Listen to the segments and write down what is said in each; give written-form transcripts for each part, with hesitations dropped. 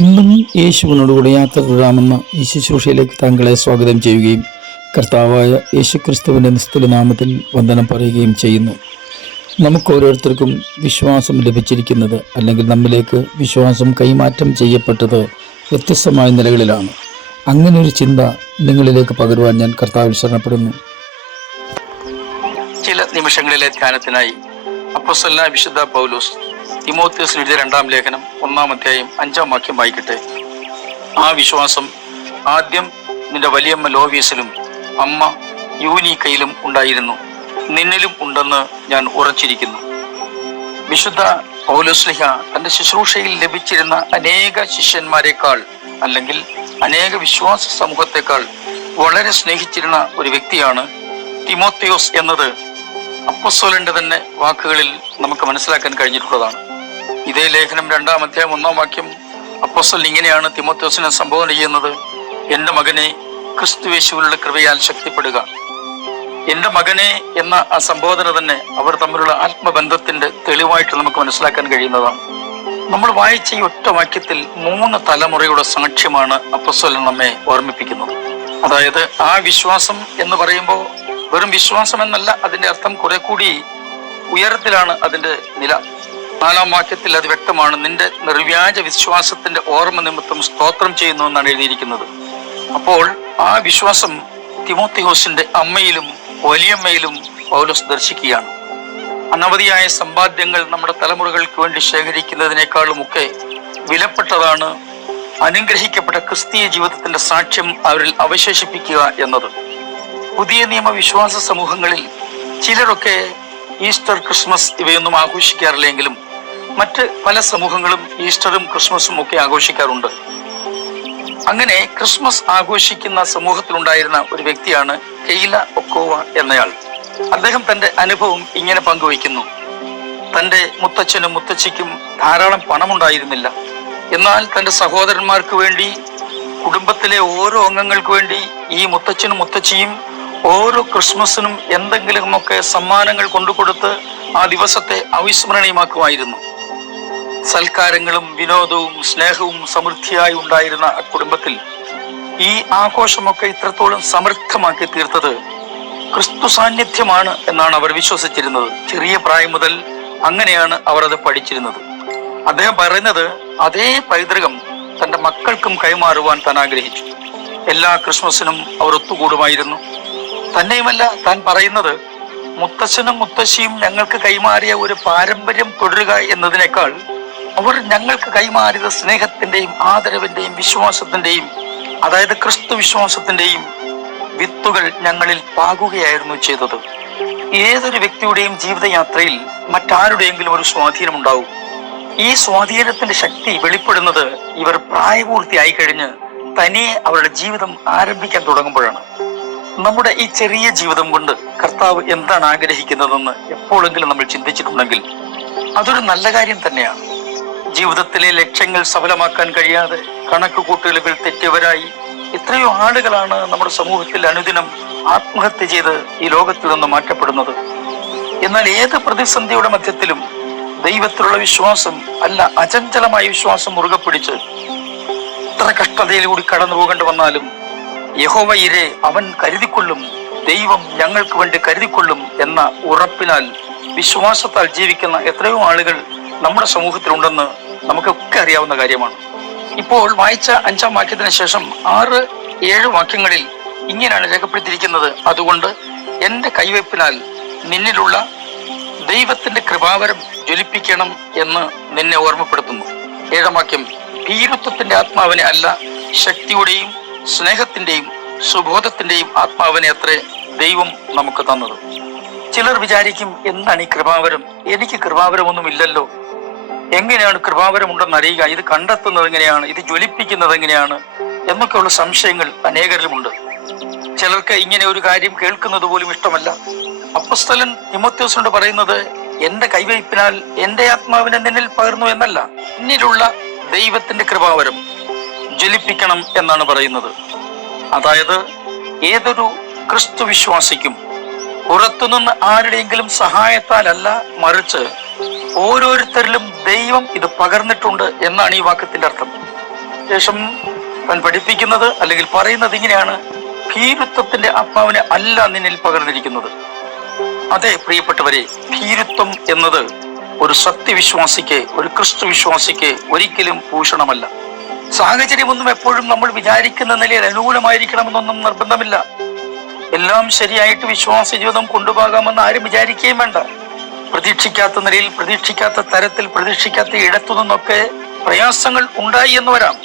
ഇന്നും യേശുവിനോടുകൂടെ യാത്ര തുടരാമെന്ന ഈ ശുശ്രൂഷയിലേക്ക് താങ്കളെ സ്വാഗതം ചെയ്യുകയും കർത്താവായ യേശുക്രിസ്തുവിൻ്റെ നിസ്തുല നാമത്തിൽ വന്ദനം പറയുകയും ചെയ്യുന്നു. നമുക്ക് ഓരോരുത്തർക്കും വിശ്വാസം ലഭിച്ചിരിക്കുന്നത്, അല്ലെങ്കിൽ നമ്മിലേക്ക് വിശ്വാസം കൈമാറ്റം ചെയ്യപ്പെട്ടത് വ്യത്യസ്തമായ നിലകളിലാണ്. അങ്ങനെ ഒരു ചിന്ത നിങ്ങളിലേക്ക് പകരുവാൻ ഞാൻ കർത്താവിൽ ശരണപ്പെടുന്നു. ചില നിമിഷങ്ങളിലെ ധ്യാനത്തിനായി അപ്പോസ്തലനായ വിശുദ്ധ പൗലോസ് തിമോഥെയോസിന് എഴുതിയ 2-ാം ലേഖനം 1-ാം അധ്യായം 5-ാം വാക്യം വായിക്കട്ടെ. ആ വിശ്വാസം ആദ്യം നിന്റെ വലിയമ്മ ലോവീസിലും അമ്മ യൂനീക്കയിലും ഉണ്ടായിരുന്നു, നിന്നിലും ഉണ്ടെന്ന് ഞാൻ ഉറച്ചിരിക്കുന്നു. വിശുദ്ധ പൗലോസ്ലീഹ തൻ്റെ ശുശ്രൂഷയിൽ ലഭിച്ചിരുന്ന അനേക ശിഷ്യന്മാരെക്കാൾ, അല്ലെങ്കിൽ അനേക വിശ്വാസ സമൂഹത്തെക്കാൾ വളരെ സ്നേഹിച്ചിരുന്ന ഒരു വ്യക്തിയാണ് തിമോഥെയോസ് എന്നത് അപ്പോസ്തലന്റെ തന്നെ വാക്കുകളിൽ നമുക്ക് മനസ്സിലാക്കാൻ കഴിഞ്ഞിട്ടുള്ളതാണ്. ഇതേ ലേഖനം 2-ാം അധ്യായം 1-ാം വാക്യം അപ്പോസ്തലൻ ഇങ്ങനെയാണ് തിമോഥെയോസിനെ സംബോധന ചെയ്യുന്നത്: എൻ്റെ മകനെ, ക്രിസ്തുയേശുവിലുള്ള കൃപയാൽ ശക്തിപ്പെടുക. എൻ്റെ മകനെ എന്ന ആ സംബോധന തന്നെ അവർ തമ്മിലുള്ള ആത്മബന്ധത്തിന്റെ തെളിവായിട്ട് നമുക്ക് മനസ്സിലാക്കാൻ കഴിയുന്നതാണ്. നമ്മൾ വായിച്ച ഈ ഒറ്റ വാക്യത്തിൽ 3 തലമുറയുടെ സാക്ഷ്യമാണ് അപ്പോസ്തലൻ നമ്മെ ഓർമ്മിപ്പിക്കുന്നത്. അതായത് ആ വിശ്വാസം എന്ന് പറയുമ്പോൾ വെറും വിശ്വാസം എന്നല്ല അതിൻ്റെ അർത്ഥം, കുറെ കൂടി ഉയരത്തിലാണ് അതിൻ്റെ നില. 4-ാം വാക്യത്തിൽ അത് വ്യക്തമാണ്: നിന്റെ നിർവ്യാജ വിശ്വാസത്തിന്റെ ഓർമ്മ നിമിത്തം സ്തോത്രം ചെയ്യുന്നു എന്നാണ് എഴുതിയിരിക്കുന്നത്. അപ്പോൾ ആ വിശ്വാസം തിമോഥെയോസിന്റെ അമ്മയിലും വലിയമ്മയിലും പൗലോസ് ദർശിക്കുകയാണ്. അനവധിയായ സമ്പാദ്യങ്ങൾ നമ്മുടെ തലമുറകൾക്ക് വേണ്ടി ശേഖരിക്കുന്നതിനേക്കാളുമൊക്കെ വിലപ്പെട്ടതാണ് അനുഗ്രഹിക്കപ്പെട്ട ക്രിസ്തീയ ജീവിതത്തിന്റെ സാക്ഷ്യം അവരിൽ അവശേഷിപ്പിക്കുക എന്നത്. പുതിയ നിയമ വിശ്വാസ സമൂഹങ്ങളിൽ ചിലരൊക്കെ ഈസ്റ്റർ, ക്രിസ്മസ് ഇവയൊന്നും ആഘോഷിക്കാറില്ലെങ്കിലും മറ്റ് പല സമൂഹങ്ങളും ഈസ്റ്ററും ക്രിസ്മസും ഒക്കെ ആഘോഷിക്കാറുണ്ട്. അങ്ങനെ ക്രിസ്മസ് ആഘോഷിക്കുന്ന സമൂഹത്തിലുണ്ടായിരുന്ന ഒരു വ്യക്തിയാണ് കെയ്ല ഒക്കോവ എന്നയാൾ. അദ്ദേഹം തൻ്റെ അനുഭവം ഇങ്ങനെ പങ്കുവയ്ക്കുന്നു: തൻ്റെ മുത്തച്ഛനും മുത്തച്ഛിക്കും ധാരാളം പണമുണ്ടായിരുന്നില്ല. എന്നാൽ തൻ്റെ സഹോദരന്മാർക്ക് വേണ്ടി, കുടുംബത്തിലെ ഓരോ അംഗങ്ങൾക്ക് വേണ്ടി ഈ മുത്തച്ഛനും മുത്തച്ഛിയും ഓരോ ക്രിസ്മസിനും എന്തെങ്കിലുമൊക്കെ സമ്മാനങ്ങൾ കൊണ്ടുകൊടുത്ത് ആ ദിവസത്തെ അവിസ്മരണീയമാക്കുമായിരുന്നു. സൽക്കാരങ്ങളും വിനോദവും സ്നേഹവും സമൃദ്ധിയായി ഉണ്ടായിരുന്ന ആ കുടുംബത്തിൽ ഈ ആഘോഷമൊക്കെ ഇത്രത്തോളം സമൃദ്ധമാക്കി തീർത്തത് ക്രിസ്തു സാന്നിധ്യമാണ് എന്നാണ് അവർ വിശ്വസിച്ചിരുന്നത്. ചെറിയ പ്രായം മുതൽ അങ്ങനെയാണ് അവർ അത് പഠിച്ചിരുന്നത്. അദ്ദേഹം പറയുന്നത് അതേ പൈതൃകം തൻ്റെ മക്കൾക്കും കൈമാറുവാൻ താൻ ആഗ്രഹിച്ചു. എല്ലാ ക്രിസ്മസിനും അവർ ഒത്തുകൂടുമായിരുന്നു. തന്നെയുമല്ല, താൻ പറയുന്നത് മുത്തച്ഛനും മുത്തശ്ശിയും ഞങ്ങൾക്ക് കൈമാറിയ ഒരു പാരമ്പര്യം തുടരുക എന്നതിനേക്കാൾ അവർ ഞങ്ങൾക്ക് കൈമാറിയത് സ്നേഹത്തിന്റെയും ആദരവിന്റെയും വിശ്വാസത്തിന്റെയും, അതായത് ക്രിസ്തു വിശ്വാസത്തിന്റെയും വിത്തുകൾ ഞങ്ങളിൽ പാകുകയായിരുന്നു ചെയ്തത്. ഏതൊരു വ്യക്തിയുടെയും ജീവിതയാത്രയിൽ മറ്റാരുടെയെങ്കിലും ഒരു സ്വാധീനം ഉണ്ടാവും. ഈ സ്വാധീനത്തിന്റെ ശക്തി വെളിപ്പെടുന്നത് ഇവർ പ്രായപൂർത്തിയായി കഴിഞ്ഞ് തനിയെ അവരുടെ ജീവിതം ആരംഭിക്കാൻ തുടങ്ങുമ്പോഴാണ്. നമ്മുടെ ഈ ചെറിയ ജീവിതം കൊണ്ട് കർത്താവ് എന്താണ് ആഗ്രഹിക്കുന്നതെന്ന് എപ്പോഴെങ്കിലും നമ്മൾ ചിന്തിച്ചിട്ടുണ്ടെങ്കിൽ അതൊരു നല്ല കാര്യം തന്നെയാണ്. ജീവിതത്തിലെ ലക്ഷ്യങ്ങൾ സഫലമാക്കാൻ കഴിയാതെ കണക്കുകൂട്ടലുകൾ തെറ്റിയവരായി എത്രയോ ആളുകളാണ് നമ്മുടെ സമൂഹത്തിൽ അനുദിനം ആത്മഹത്യ ചെയ്ത് ഈ ലോകത്തിൽ നിന്ന് മാറ്റപ്പെടുന്നത്. എന്നാൽ ഏത് പ്രതിസന്ധിയുടെ മധ്യത്തിലും ദൈവത്തിലുള്ള വിശ്വാസം, അല്ല അചഞ്ചലമായ വിശ്വാസം മുറുകെ പിടിച്ച് എത്ര കഷ്ടതയിലൂടെ കടന്നു പോകേണ്ടി വന്നാലും യഹോവ ഇരേ, അവൻ കരുതിക്കൊള്ളും, ദൈവം ഞങ്ങൾക്ക് വേണ്ടി കരുതിക്കൊള്ളും എന്ന ഉറപ്പിനാൽ, വിശ്വാസത്താൽ ജീവിക്കുന്ന എത്രയോ ആളുകൾ നമ്മുടെ സമൂഹത്തിലുണ്ടെന്ന് നമുക്കൊക്കെ അറിയാവുന്ന കാര്യമാണ്. ഇപ്പോൾ വായിച്ച 5-ാം വാക്യത്തിന് ശേഷം 6-7 വാക്യങ്ങളിൽ ഇങ്ങനെയാണ് രേഖപ്പെടുത്തിയിരിക്കുന്നത്: അതുകൊണ്ട് എൻ്റെ കൈവയ്പിനാൽ നിന്നിലുള്ള ദൈവത്തിന്റെ കൃപാവരം ജ്വലിപ്പിക്കണം എന്ന് നിന്നെ ഓർമ്മപ്പെടുത്തുന്നു. 7-ാം വാക്യം: ഭീരുത്വത്തിന്റെ ആത്മാവിനെ അല്ല, ശക്തിയുടെയും സ്നേഹത്തിന്റെയും സുബോധത്തിന്റെയും ആത്മാവിനെ അത്രേ ദൈവം നമുക്ക് തന്നത്. ചിലർ വിചാരിക്കും, എന്താണ് ഈ കൃപാവരം? എനിക്ക് കൃപാവരമൊന്നും ഇല്ലല്ലോ, എങ്ങനെയാണ് കൃപാവരം ഉണ്ടെന്ന് അറിയുക? ഇത് കണ്ടെത്തുന്നത് എങ്ങനെയാണ്? ഇത് ജ്വലിപ്പിക്കുന്നത് എങ്ങനെയാണ്? എന്നൊക്കെയുള്ള സംശയങ്ങൾ അനേകരിലുമുണ്ട്. ചിലർക്ക് ഇങ്ങനെ ഒരു കാര്യം കേൾക്കുന്നത് പോലും ഇഷ്ടമല്ല. അപ്പോസ്തലൻ തിമോഥെയോസിനോട് പറയുന്നത്, എൻ്റെ കൈവയ്പിനാൽ എൻ്റെ ആത്മാവിനെ നിന്നിൽ പകർന്നു എന്നല്ല, എന്നിലുള്ള ദൈവത്തിന്റെ കൃപാവരം ജ്വലിപ്പിക്കണം എന്നാണ് പറയുന്നത്. അതായത് ഏതൊരു ക്രിസ്തു വിശ്വാസിക്കും പുറത്തുനിന്ന് ആരുടെയെങ്കിലും സഹായത്താലല്ല, മറിച്ച് ഓരോരുത്തരിലും ദൈവം ഇത് പകർന്നിട്ടുണ്ട് എന്നാണ് ഈ വാക്യത്തിന്റെ അർത്ഥം. ശേഷം താൻ പഠിപ്പിക്കുന്നത് അല്ലെങ്കിൽ പറയുന്നത് ഇങ്ങനെയാണ്: ഭീരുത്വത്തിന്റെ ആത്മാവിനെ അല്ല നിന്നിൽ പകർന്നിരിക്കുന്നത്. അതെ പ്രിയപ്പെട്ടവരെ, ഭീരുത്വം എന്നത് ഒരു സത്യവിശ്വാസിക്ക്, ഒരു ക്രിസ്തു വിശ്വാസിക്ക് ഒരിക്കലും ഭൂഷണമല്ല. സാഹചര്യമൊന്നും എപ്പോഴും നമ്മൾ വിചാരിക്കുന്ന നിലയിൽ അനുകൂലമായിരിക്കണമെന്നൊന്നും നിർബന്ധമില്ല. എല്ലാം ശരിയായിട്ട് വിശ്വാസ ജീവിതം കൊണ്ടുപോകാമെന്ന് ആരും വിചാരിക്കുകയും വേണ്ട. പ്രതീക്ഷിക്കാത്ത നിലയിൽ, പ്രതീക്ഷിക്കാത്ത തരത്തിൽ, പ്രതീക്ഷിക്കാത്ത ഇടത്തു നിന്നൊക്കെ പ്രയാസങ്ങൾ ഉണ്ടായി എന്ന് വരാം.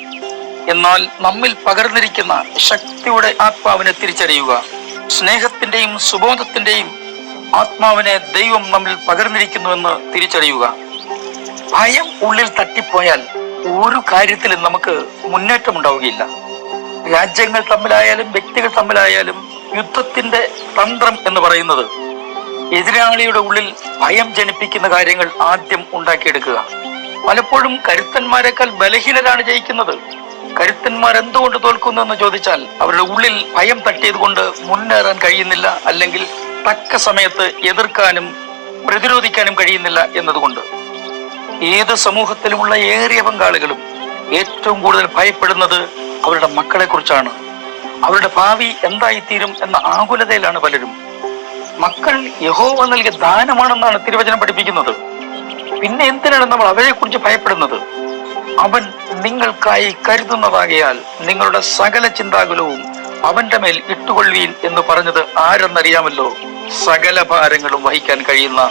എന്നാൽ നമ്മിൽ പകർന്നിരിക്കുന്ന ശക്തിയുടെ ആത്മാവിനെ തിരിച്ചറിയുക. സ്നേഹത്തിന്റെയും സുബോധത്തിന്റെയും ആത്മാവിനെ ദൈവം നമ്മിൽ പകർന്നിരിക്കുന്നുവെന്ന് തിരിച്ചറിയുക. ഭയം ഉള്ളിൽ തട്ടിപ്പോയാൽ ഒരു കാര്യത്തിലും നമുക്ക് മുന്നേറ്റം ഉണ്ടാവുകയില്ല. രാജ്യങ്ങൾ തമ്മിലായാലും വ്യക്തികൾ തമ്മിലായാലും യുദ്ധത്തിന്റെ തന്ത്രം എന്ന് പറയുന്നത് എതിരാളിയുടെ ഉള്ളിൽ ഭയം ജനിപ്പിക്കുന്ന കാര്യങ്ങൾ ആദ്യം ഉണ്ടാക്കിയെടുക്കുക. പലപ്പോഴും കരുത്തന്മാരെക്കാൾ ബലഹീനരാണ് ജയിക്കുന്നത്. കരുത്തന്മാർ എന്തുകൊണ്ട് തോൽക്കുന്നു എന്ന് ചോദിച്ചാൽ അവരുടെ ഉള്ളിൽ ഭയം തട്ടിയത് കൊണ്ട് മുന്നേറാൻ കഴിയുന്നില്ല, അല്ലെങ്കിൽ തക്ക സമയത്ത് എതിർക്കാനും പ്രതിരോധിക്കാനും കഴിയുന്നില്ല എന്നതുകൊണ്ട്. ഏത് സമൂഹത്തിലുമുള്ള ഏറിയ പങ്കാളികളും ഏറ്റവും കൂടുതൽ ഭയപ്പെടുന്നത് അവരുടെ മക്കളെ കുറിച്ചാണ്. അവരുടെ ഭാവി എന്തായിത്തീരും എന്ന ആകുലതയിലാണ് പലരും. മക്കൾ യഹോവ നൽകിയ ദാനമാണെന്നാണ് തിരുവചനം പഠിപ്പിക്കുന്നത്. പിന്നെ എന്തിനാണ് നമ്മൾ അവരെ കുറിച്ച് ഭയപ്പെടുന്നത്? അവൻ നിങ്ങൾക്കായി കരുതുന്നതാകയാൽ നിങ്ങളുടെ സകല ചിന്താകുലവും അവന്റെ മേൽ ഇട്ടുകൊള്ളുവീൻ എന്ന് പറഞ്ഞത് ആരെന്നറിയാമല്ലോ? സകല ഭാരങ്ങളും വഹിക്കാൻ കഴിയുന്ന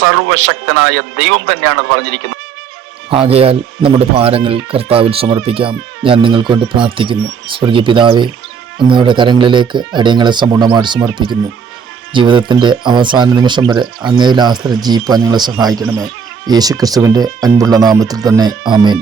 സർവശക്തനായ ദൈവം തന്നെയാണ് പറഞ്ഞിരിക്കുന്നത്. ആകയാൽ നമ്മുടെ ഭാരങ്ങൾ കർത്താവിൽ സമർപ്പിക്കാം. ഞാൻ നിങ്ങൾക്ക് വേണ്ടി പ്രാർത്ഥിക്കുന്നു. സ്വർഗീയ പിതാവേ, അങ്ങയുടെ കരങ്ങളിലേക്ക് അടിയങ്ങളെ സമ്പൂർണ്ണമായിട്ട് സമർപ്പിക്കുന്നു. ജീവിതത്തിൻ്റെ അവസാന നിമിഷം വരെ അങ്ങയിൽ ആശ്രയം ജീവിപ്പാൻ ഞങ്ങളെ സഹായിക്കണമേ. യേശു ക്രിസ്തുവിൻ്റെ അൻപുള്ള നാമത്തിൽ തന്നെ ആമേൻ.